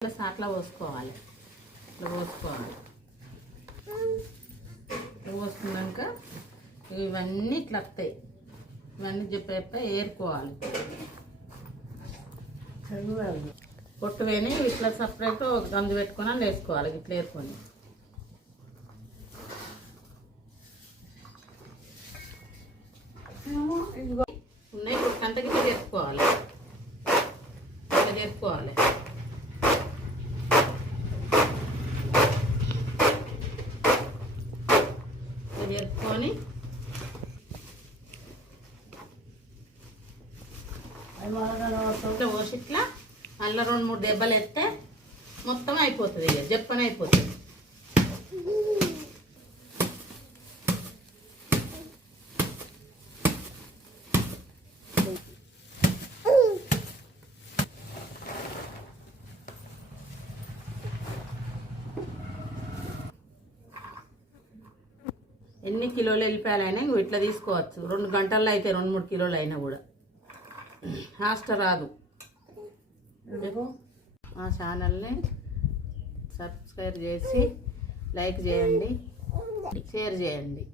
Plus అట్లా పోసుకోవాలి. ఇట్లా పోసుకోవాలి. పోసుకున్నాక ఇవన్నీ ఇట్లా వస్తాయి. ఇవన్నీ చెప్ప ఏరుకోవాలి. పొట్టు వేని ఇట్లా సపరేట్ ఒక గంజు పెట్టుకొని వేసుకోవాలి. ఇట్లా ఏరుకొని. ఉన్నాయి. పుట్టంతకి ఇట్లా చేసుకోవాలి ఇట్లా చేసుకోవాలి ఇట్లా చేసుకొని పోసి ఇట్లా అల్ల రెండు మూడు దెబ్బలు ఎత్తే మొత్తం అయిపోతుంది ఇక జప్పని అయిపోతుంది. ఎన్ని కిలోలు వెళ్ళిపోయాలైనా ఇంకో ఇట్లా తీసుకోవచ్చు. రెండు గంటల్లో అయితే రెండు మూడు కిలోలు అయినా కూడా. హాస్ట రాదు. మా ఛానల్ని సబ్స్క్రైబ్ చేసి లైక్ చేయండి. షేర్ చేయండి.